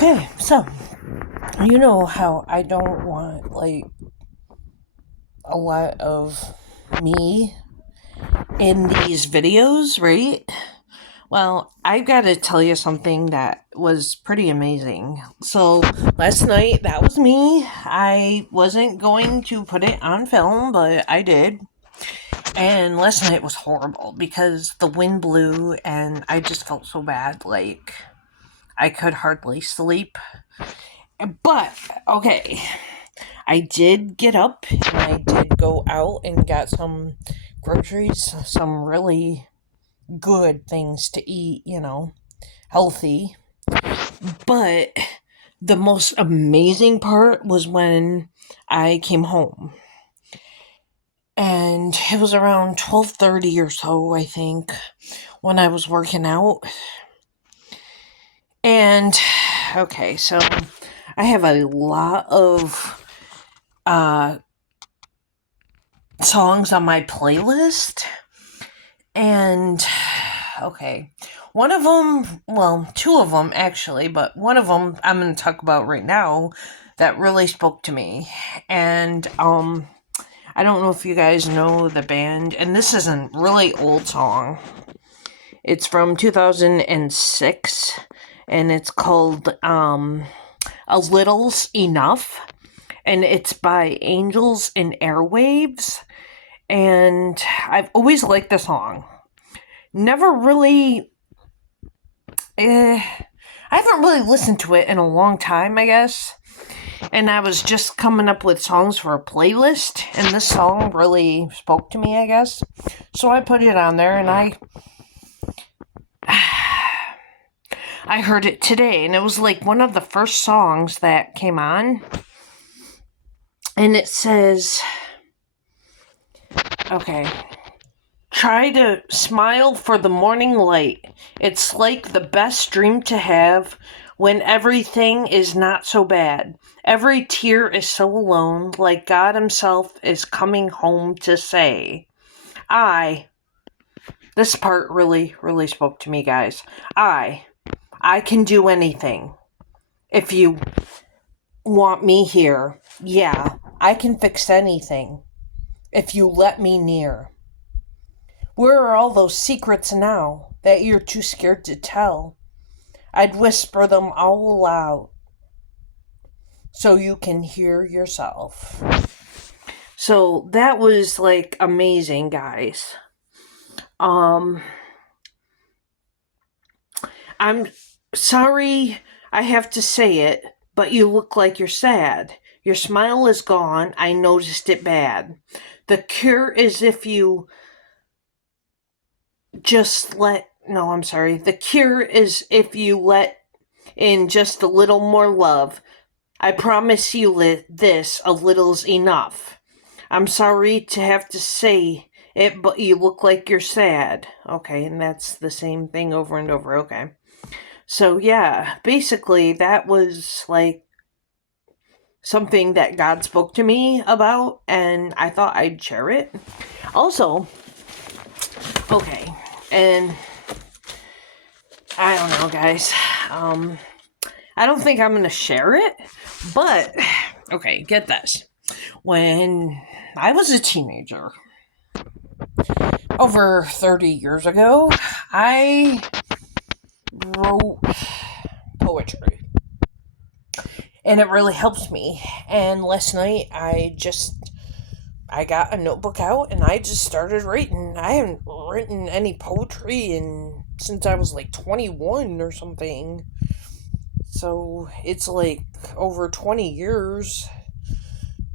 Okay, so you know how I don't want like a lot of me in these videos, right? Well, I've got to tell you something that was pretty amazing. So, last night, that was me. I wasn't going to put it on film, but I did. And last night was horrible because the wind blew and I just felt so bad. Like, I could hardly sleep. But, okay, I did get up and I did go out and got some groceries, some really good things to eat, healthy. But the most amazing part was when I came home. And it was around 12:30 or so, I think, when I was working out. And okay, so I have a lot of songs on my playlist. And okay, one of them, well, two of them actually, but one of them I'm going to talk about right now that really spoke to me. And I don't know if you guys know the band, and this is a really old song. It's from 2006, and it's called A Little's Enough, and it's by Angels and Airwaves. And I've always liked the song. Never really. I haven't really listened to it in a long time, I guess. And I was just coming up with songs for a playlist, and this song really spoke to me, I guess. So I put it on there, and I heard it today, and it was like one of the first songs that came on. And it says, okay, try to smile for the morning light. It's like the best dream to have when everything is not so bad. Every tear is so alone, like God Himself is coming home to say, this part really, really spoke to me, guys. I can do anything. If you want me here, yeah, I can fix anything. If you let me near. Where are all those secrets now that you're too scared to tell? I'd whisper them all aloud so you can hear yourself. So that was like amazing, guys. I'm sorry I have to say it, but you look like you're sad. Your smile is gone. I noticed it bad. The cure is if you The cure is if you let in just a little more love. I promise you this, a little's enough. I'm sorry to have to say it, but you look like you're sad. Okay, and that's the same thing over and over. Okay. So, yeah, basically, that was like something that God spoke to me about, and I thought I'd share it. Also, okay, and I don't know, guys. I don't think I'm going to share it, but okay, get this. When I was a teenager, over 30 years ago, I wrote poetry. And it really helped me. And last night, I got a notebook out and I just started writing. I haven't written any poetry since I was like 21 or something. So it's like over 20 years,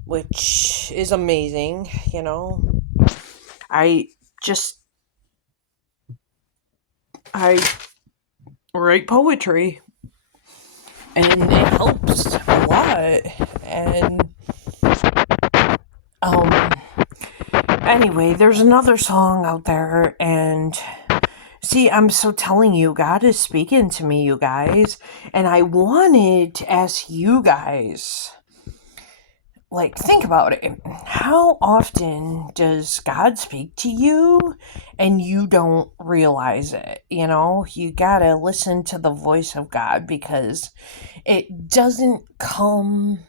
which is amazing, I just I write poetry and it helps a lot. And anyway, there's another song out there, and see, I'm so telling you, God is speaking to me, you guys, and I wanted to ask you guys, like, think about it. How often does God speak to you and you don't realize it? You know, you gotta listen to the voice of God because it doesn't come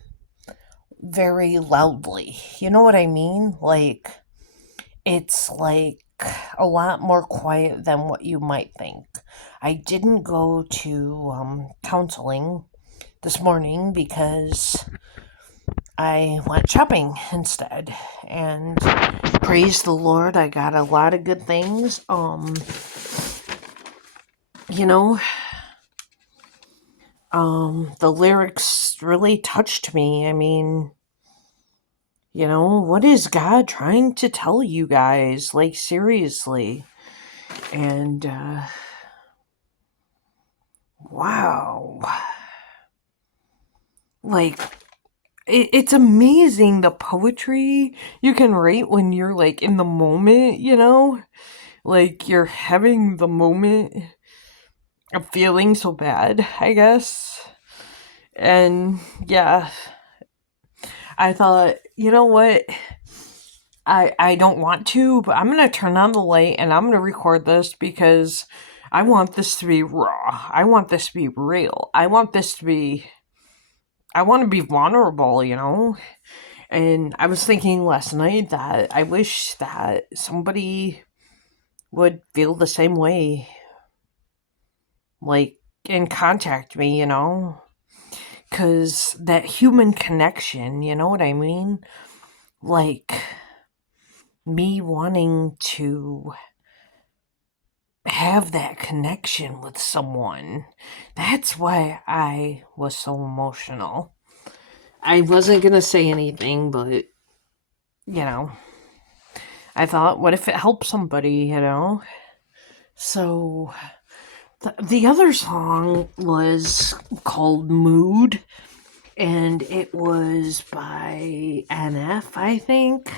very loudly. You know what I mean? Like, it's like a lot more quiet than what you might think. I didn't go to counseling this morning because I went shopping instead. And praise the Lord, I got a lot of good things. You know, the lyrics really touched me. I mean, you know, what is God trying to tell you guys? Like, seriously. And, wow. Like, it's amazing the poetry you can write when you're, like, in the moment, you know? Like, you're having the moment of feeling so bad, I guess. And, yeah, I thought, you know what? I don't want to, but I'm going to turn on the light and I'm going to record this because I want this to be raw. I want this to be real. I want to be vulnerable, you know? And I was thinking last night that I wish that somebody would feel the same way. Like, and contact me, you know? Because that human connection, you know what I mean? Like, me wanting to have that connection with someone. That's why I was so emotional. I wasn't going to say anything, but, you know, I thought, what if it helps somebody, you know? So, the other song was called Mood, and it was by NF, I think.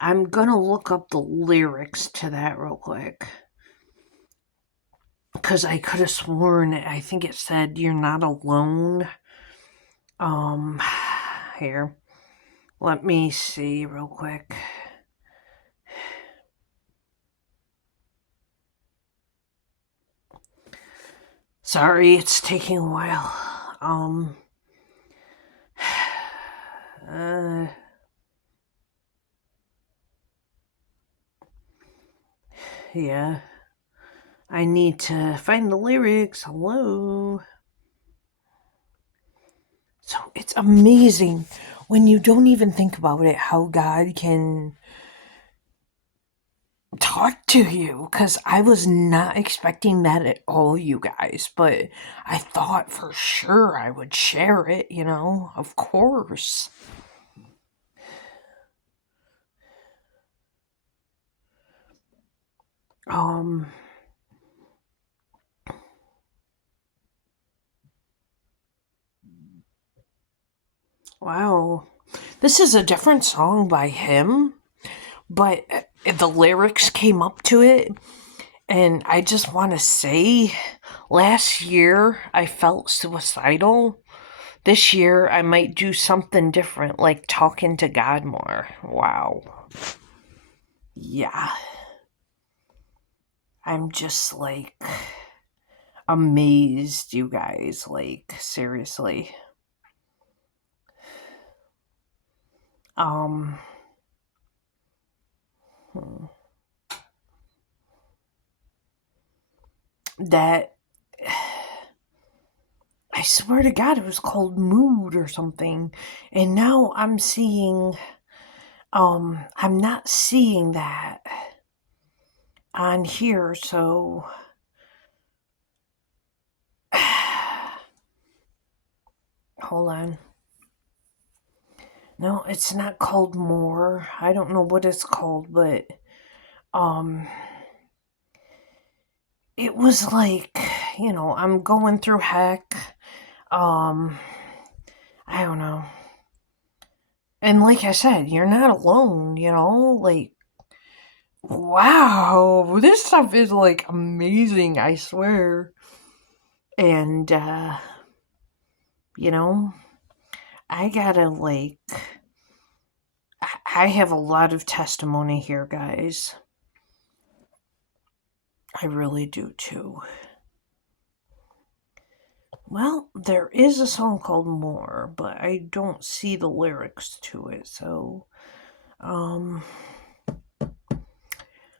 I'm gonna look up the lyrics to that real quick. Because I could have sworn, I think it said, "You're not alone." Here. Let me see real quick. Sorry, it's taking a while. Yeah. I need to find the lyrics. Hello. So it's amazing when you don't even think about it how God can talk to you, because I was not expecting that at all, you guys, but I thought for sure I would share it, you know, of course. Wow. This is a different song by him, but the lyrics came up to it. And I just want to say, last year I felt suicidal. This year I might do something different, like talking to God more. Wow. Yeah. I'm just like amazed, you guys. Like, seriously. That, I swear to God, it was called Mood or something. And now I'm seeing, I'm not seeing that on here, so hold on. No, it's not called More. I don't know what it's called, but it was like, you know, I'm going through heck. I don't know. And like I said, you're not alone, you know? Like, wow, this stuff is like amazing, I swear. And you know, I gotta like I have a lot of testimony here, guys. I really do too. Well, there is a song called More, but I don't see the lyrics to it, so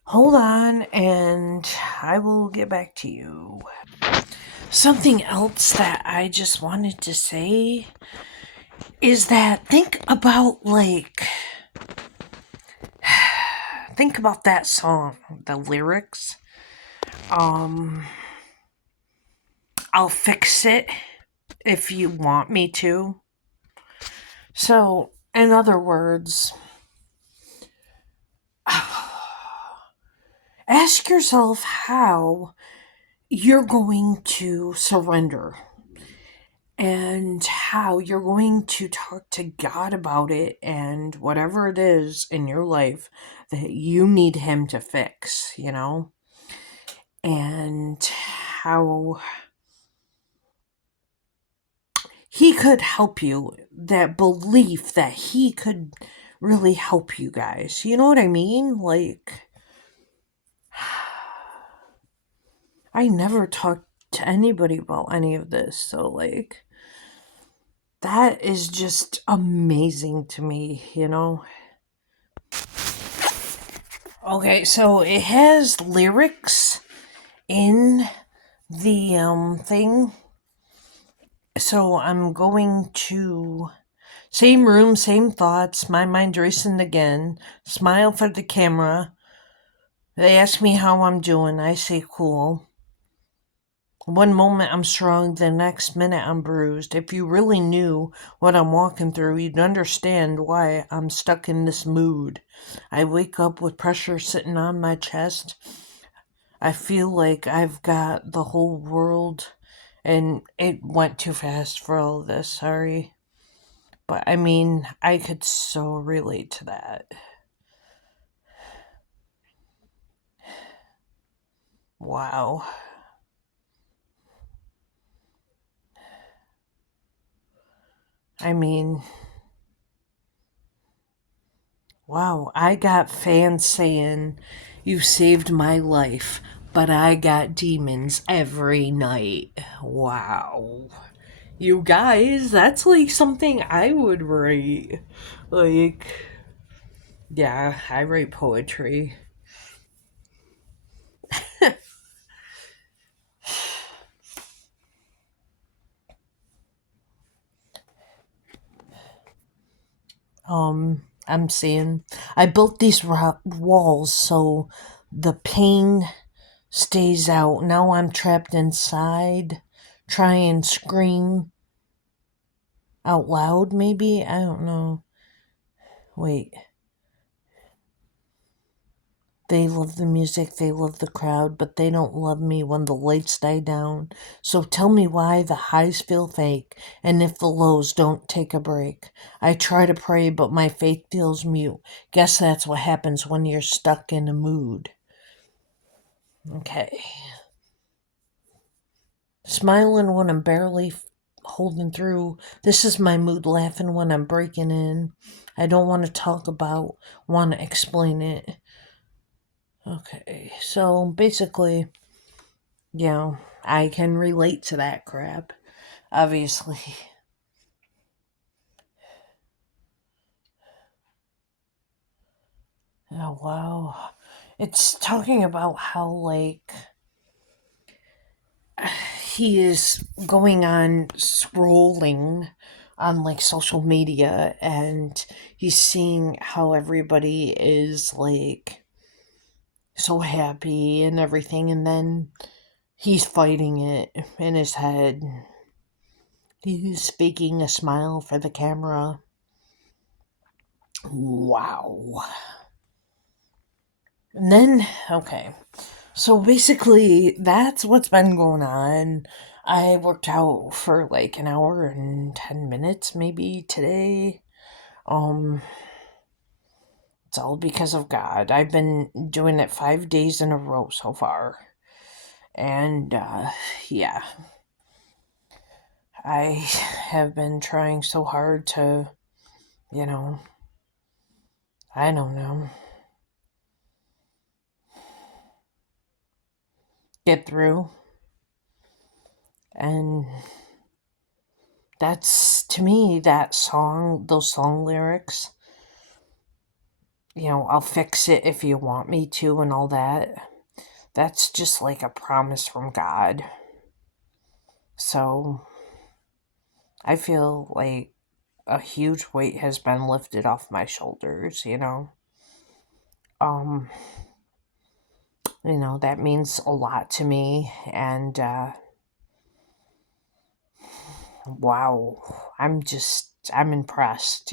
hold on and I will get back to you. Something else that I just wanted to say is that think about that song, the lyrics. I'll fix it if you want me to. So, in other words, ask yourself how you're going to surrender and how you're going to talk to God about it and whatever it is in your life that you need Him to fix, and how He could help you, that belief that He could really help you guys. You know what I mean? I never talked to anybody about any of this, so that is just amazing to me, Okay, so it has lyrics in the thing. So I'm going to same room, same thoughts, my mind racing again, smile for the camera. They ask me how I'm doing. I say cool. One moment I'm strong, the next minute I'm bruised. If you really knew what I'm walking through, you'd understand why I'm stuck in this mood. I wake up with pressure sitting on my chest. I feel like I've got the whole world, and it went too fast for all of this, sorry. But I mean, I could so relate to that. Wow. I mean, wow, I got fans saying, "You saved my life, but I got demons every night." Wow. You guys, that's something I would write. Like, yeah, I write poetry. I'm saying, I built these walls so the pain stays out. Now I'm trapped inside. Try and scream out loud, maybe? I don't know. Wait. They love the music, they love the crowd, but they don't love me when the lights die down. So tell me why the highs feel fake, and if the lows don't take a break. I try to pray, but my faith feels mute. Guess that's what happens when you're stuck in a mood. Okay. Smiling when I'm barely holding through. This is my mood, laughing when I'm breaking in. I don't want to talk about, want to explain it. Okay, so basically, I can relate to that crap, obviously. Oh, wow. It's talking about how, he is going on scrolling on, social media, and he's seeing how everybody is, so happy and everything, and then he's fighting it in his head. He's faking a smile for the camera. Wow. And then, okay. So basically, that's what's been going on. I worked out for an hour and 10 minutes maybe today. Um, it's all because of God. I've been doing it 5 days in a row so far. And, yeah. I have been trying so hard to, you know, I don't know, get through. And that's, to me, that song, those song lyrics, I'll fix it if you want me to, and all that. That's just like a promise from God. So I feel like a huge weight has been lifted off my shoulders. Um, that means a lot to me. And wow, I'm impressed.